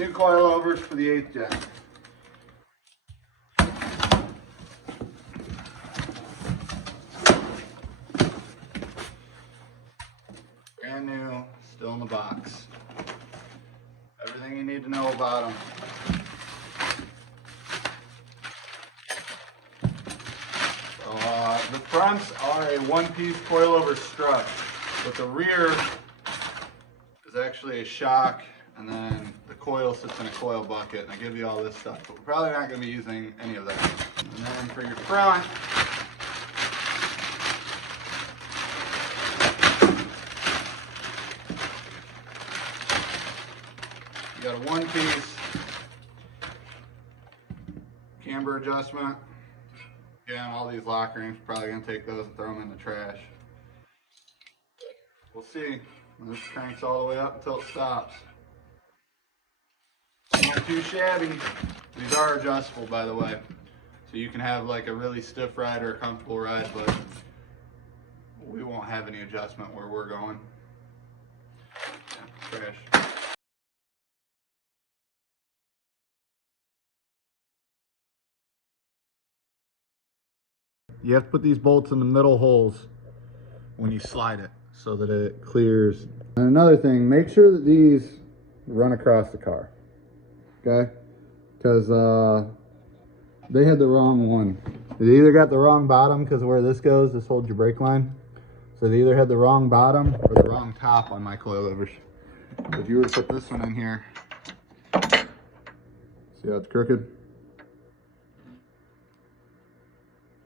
New coilovers for the 8th gen. Brand new, still in the box. Everything you need to know about them. So, the fronts are a one-piece coilover strut, but the rear is actually a shock, and then the coil sits in a coil bucket, and I give you all this stuff, but we're probably not going to be using any of that. And then for your front, you got a one-piece camber adjustment. Again, all these lock rings, probably going to take those and throw them in the trash. We'll see. This cranks all the way up until it stops. Not too shabby. These are adjustable, by the way. So you can have like a really stiff ride or a comfortable ride, but we won't have any adjustment where we're going. Yeah, trash. You have to put these bolts in the middle holes when you slide it so that it clears. And another thing, make sure that these run across the car, okay? Because they had the wrong one. They either got the wrong bottom because of where this goes, this holds your brake line. So they either had the wrong bottom or the wrong top on my coilovers. If you were to put this one in here, see how it's crooked?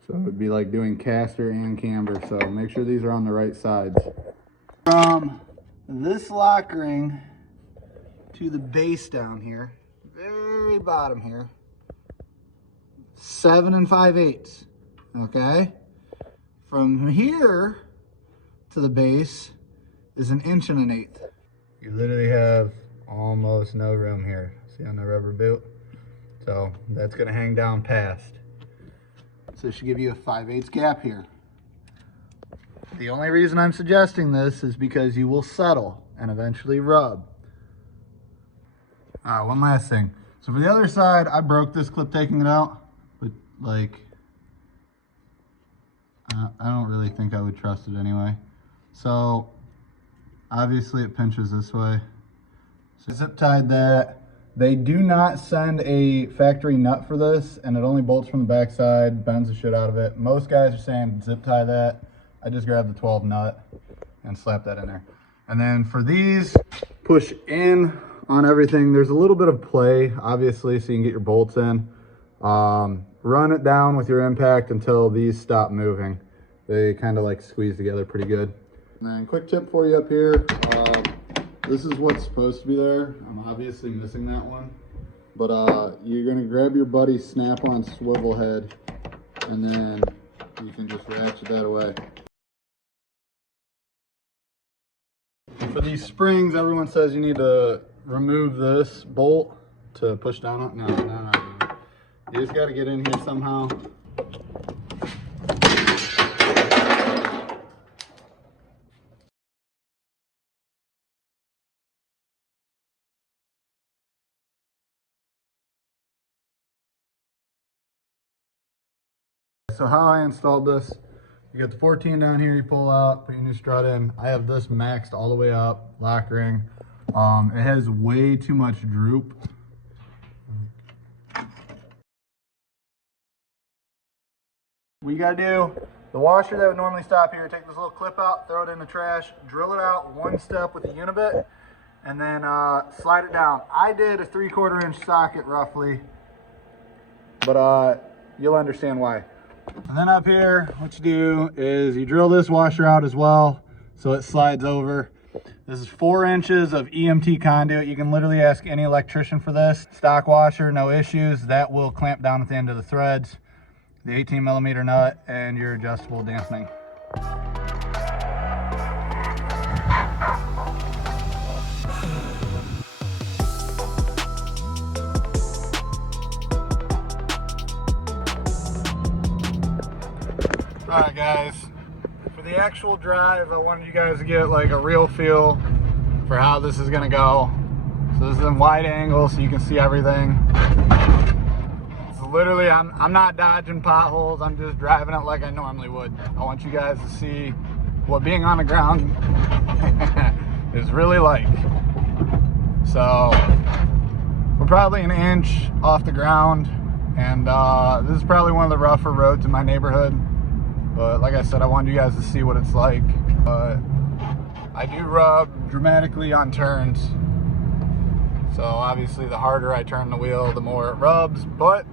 So it would be like doing caster and camber, so make sure these are on the right sides. From this lock ring to the base down here, very bottom here, 7 5/8, okay? From here to the base is 1 1/8. You literally have almost no room here. See on the rubber boot? So that's gonna hang down past. So it should give you a 5/8 gap here. The only reason I'm suggesting this is because you will settle and eventually rub. All right, one last thing. So for the other side, I broke this clip taking it out, but like, I don't really think I would trust it anyway. So obviously it pinches this way. So zip tied that. They do not send a factory nut for this, and it only bolts from the backside, bends the shit out of it. Most guys are saying zip tie that. I just grabbed the 12 nut and slapped that in there. And then for these, push in on everything. There's a little bit of play, obviously, so you can get your bolts in. Run it down with your impact until these stop moving. They kind of like squeeze together pretty good. And then quick tip for you up here. This is what's supposed to be there. I'm obviously missing that one. But you're gonna grab your buddy's snap-on swivel head and then you can just ratchet that away. For these springs, everyone says you need to remove this bolt to push down on. No. You just gotta get in here somehow. So how I installed this, you got the 14 down here, you pull out, put your new strut in. I have this maxed all the way up, lock ring. It has way too much droop. What you gotta do, the washer that would normally stop here, take this little clip out, throw it in the trash, drill it out one step with a unibit, and then slide it down. I did a 3/4 inch socket roughly, but you'll understand why. And then up here, what you do is you drill this washer out as well, so it slides over. This is 4 inches of EMT conduit. You can literally ask any electrician for this. Stock washer, no issues. That will clamp down at the end of the threads. The 18mm nut and your adjustable dampening. All right, guys, for the actual drive, I wanted you guys to get like a real feel for how this is gonna go. So this is in wide angle so you can see everything. It's literally, I'm not dodging potholes, I'm just driving it like I normally would. I want you guys to see what being on the ground is really like. So we're probably an inch off the ground, and this is probably one of the rougher roads in my neighborhood. But like I said, I wanted you guys to see what it's like. I do rub dramatically on turns. So obviously the harder I turn the wheel, the more it rubs, but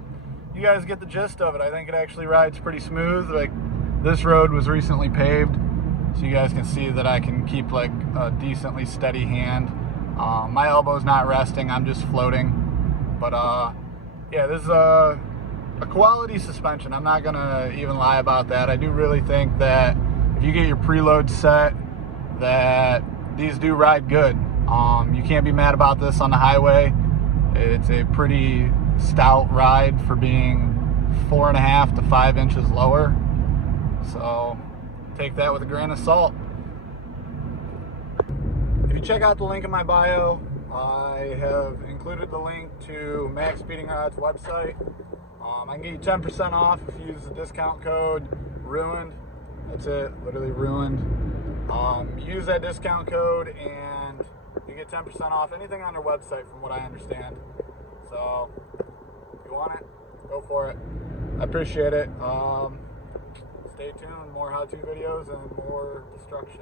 you guys get the gist of it. I think it actually rides pretty smooth. Like, this road was recently paved, so you guys can see that I can keep like a decently steady hand. My elbow's not resting, I'm just floating. But yeah, this is a quality suspension. I'm not gonna even lie about that. I do really think that if you get your preload set, that these do ride good. You can't be mad about this on the highway. It's a pretty stout ride for being 4.5 to 5 inches lower. So take that with a grain of salt. If you check out the link in my bio, I have included the link to Maxpeedingrods website. I can get you 10% off if you use the discount code RUINED. That's it, literally RUINED. Use that discount code and you get 10% off anything on their website, from what I understand. So if you want it, go for it. I appreciate it. Stay tuned, more how-to videos and more destruction.